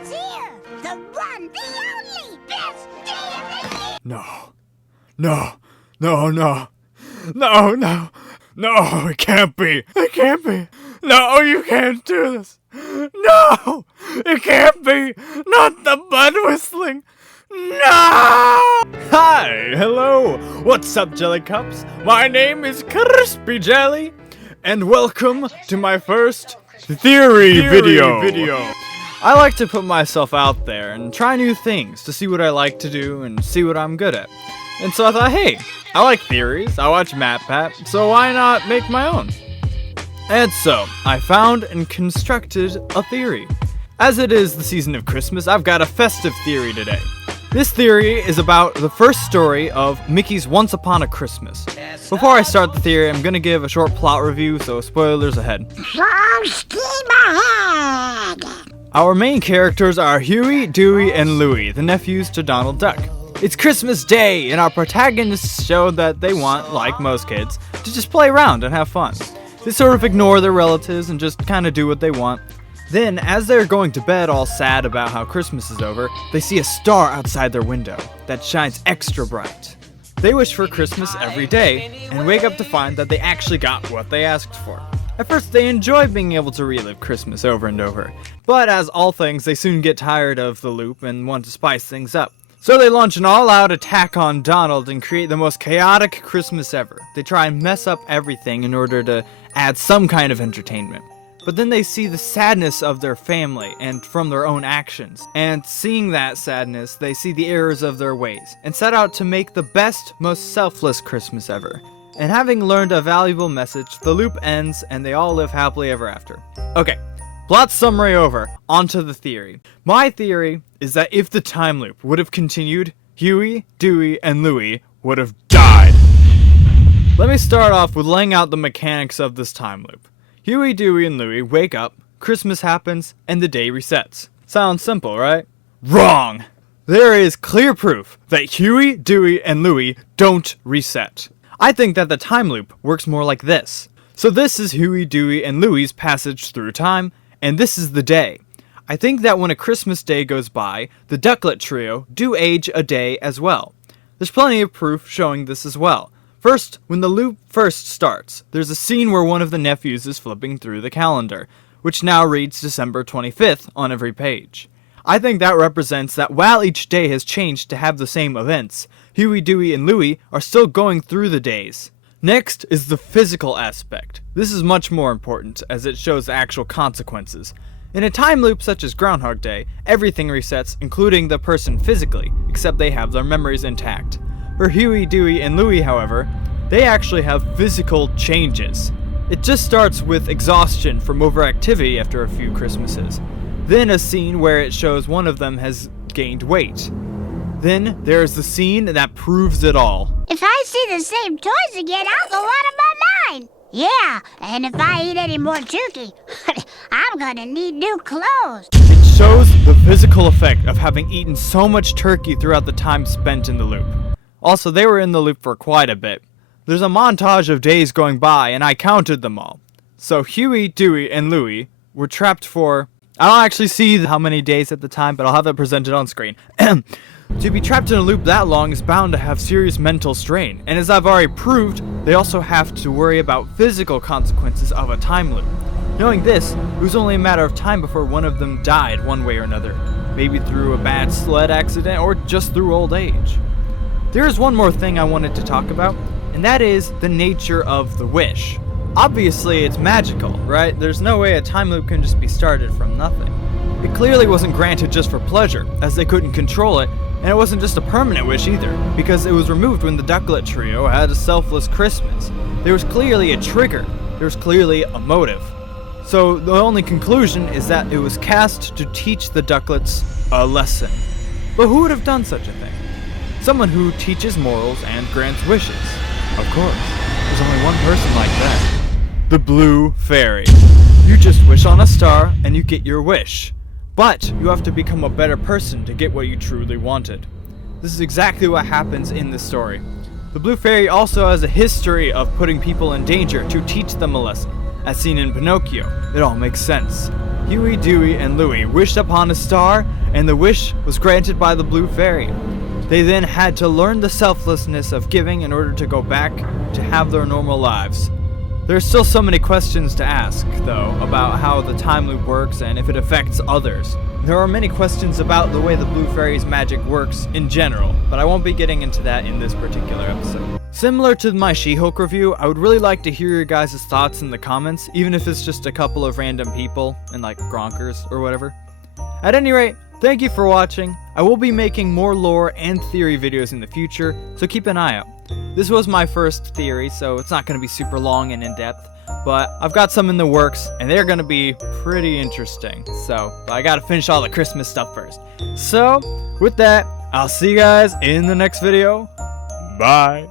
It's here! The one, the only, best day of the year! No, it can't be. No, you can't do this. No, it can't be. Not the bud whistling. No! Hi, hello. What's up, Jelly Cups? My name is Crispy Jelly, and welcome to my first theory video. I like to put myself out there and try new things to see what I like to do and see what I'm good at. And so I thought, hey, I like theories, I watch MatPat, so why not make my own? And so, I found and constructed a theory. As it is the season of Christmas, I've got a festive theory today. This theory is about the first story of Mickey's Once Upon a Christmas. Before I start the theory, I'm gonna give a short plot review, so spoilers ahead. Our main characters are Huey, Dewey, and Louie, the nephews to Donald Duck. It's Christmas Day, and our protagonists show that they want, like most kids, to just play around and have fun. They sort of ignore their relatives and just kind of do what they want. Then, as they're going to bed all sad about how Christmas is over, they see a star outside their window that shines extra bright. They wish for Christmas every day, and wake up to find that they actually got what they asked for. At first, they enjoy being able to relive Christmas over and over, but as all things, they soon get tired of the loop and want to spice things up. So they launch an all-out attack on Donald and create the most chaotic Christmas ever. They try and mess up everything in order to add some kind of entertainment. But then they see the sadness of their family and from their own actions. And seeing that sadness, they see the errors of their ways and set out to make the best, most selfless Christmas ever. And having learned a valuable message, the loop ends and they all live happily ever after. Okay. Plot summary over, onto the theory. My theory is that if the time loop would have continued, Huey, Dewey, and Louie would have died. Let me start off with laying out the mechanics of this time loop. Huey, Dewey, and Louie wake up, Christmas happens, and the day resets. Sounds simple, right? Wrong! There is clear proof that Huey, Dewey, and Louie don't reset. I think that the time loop works more like this. So this is Huey, Dewey, and Louie's passage through time, and this is the day. I think that when a Christmas day goes by, the Ducklet trio do age a day as well. There's plenty of proof showing this as well. First, when the loop first starts, there's a scene where one of the nephews is flipping through the calendar, which now reads December 25th on every page. I think that represents that while each day has changed to have the same events, Huey, Dewey, and Louie are still going through the days. Next is the physical aspect. This is much more important, as it shows the actual consequences. In a time loop such as Groundhog Day, everything resets, including the person physically, except they have their memories intact. For Huey, Dewey, and Louie, however, they actually have physical changes. It just starts with exhaustion from overactivity after a few Christmases. Then a scene where it shows one of them has gained weight. Then there's the scene that proves it all. If I see the same toys again, I'll go out of my mind. Yeah, and if I eat any more turkey, I'm gonna need new clothes. It shows the physical effect of having eaten so much turkey throughout the time spent in the loop. Also, they were in the loop for quite a bit. There's a montage of days going by, and I counted them all. So Huey, Dewey, and Louie were trapped for... I don't actually see how many days at the time, but I'll have that presented on screen. To be trapped in a loop that long is bound to have serious mental strain, and as I've already proved, they also have to worry about physical consequences of a time loop. Knowing this, it was only a matter of time before one of them died one way or another, maybe through a bad sled accident or just through old age. There is one more thing I wanted to talk about, and that is the nature of the wish. Obviously, it's magical, right? There's no way a time loop can just be started from nothing. It clearly wasn't granted just for pleasure, as they couldn't control it, and it wasn't just a permanent wish either, because it was removed when the Ducklet trio had a selfless Christmas. There was clearly a trigger. There was clearly a motive. So the only conclusion is that it was cast to teach the Ducklets a lesson. But who would have done such a thing? Someone who teaches morals and grants wishes. Of course, there's only one person like that. The Blue Fairy. You just wish on a star and you get your wish. But you have to become a better person to get what you truly wanted. This is exactly what happens in this story. The Blue Fairy also has a history of putting people in danger to teach them a lesson. As seen in Pinocchio, it all makes sense. Huey, Dewey, and Louie wished upon a star, and the wish was granted by the Blue Fairy. They then had to learn the selflessness of giving in order to go back to have their normal lives. There's still so many questions to ask, though, about how the time loop works and if it affects others. There are many questions about the way the Blue Fairy's magic works in general, but I won't be getting into that in this particular episode. Similar to my She-Hulk review, I would really like to hear your guys' thoughts in the comments, even if it's just a couple of random people, and like Gronkers or whatever. At any rate, thank you for watching. I will be making more lore and theory videos in the future, so keep an eye out. This was my first theory, so it's not going to be super long and in-depth, but I've got some in the works, and they're going to be pretty interesting. So, I got to finish all the Christmas stuff first. So, with that, I'll see you guys in the next video. Bye.